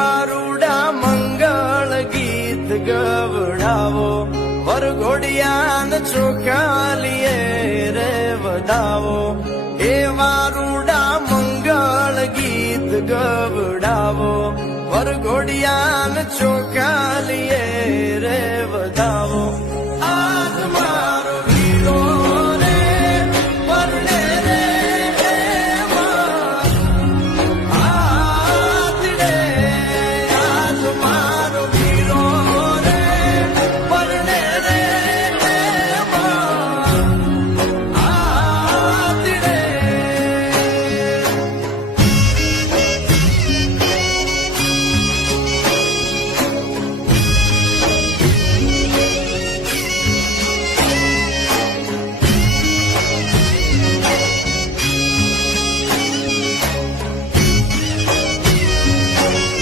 વારુડા મંગળ ગીત ગવડાવો વરઘોડિયાન ચોખાલીએ રે વધાવો એ વારુડા મંગળ ગીત ગવડાવો વરઘોડિયાન ચોખાલીએ રે વધાવો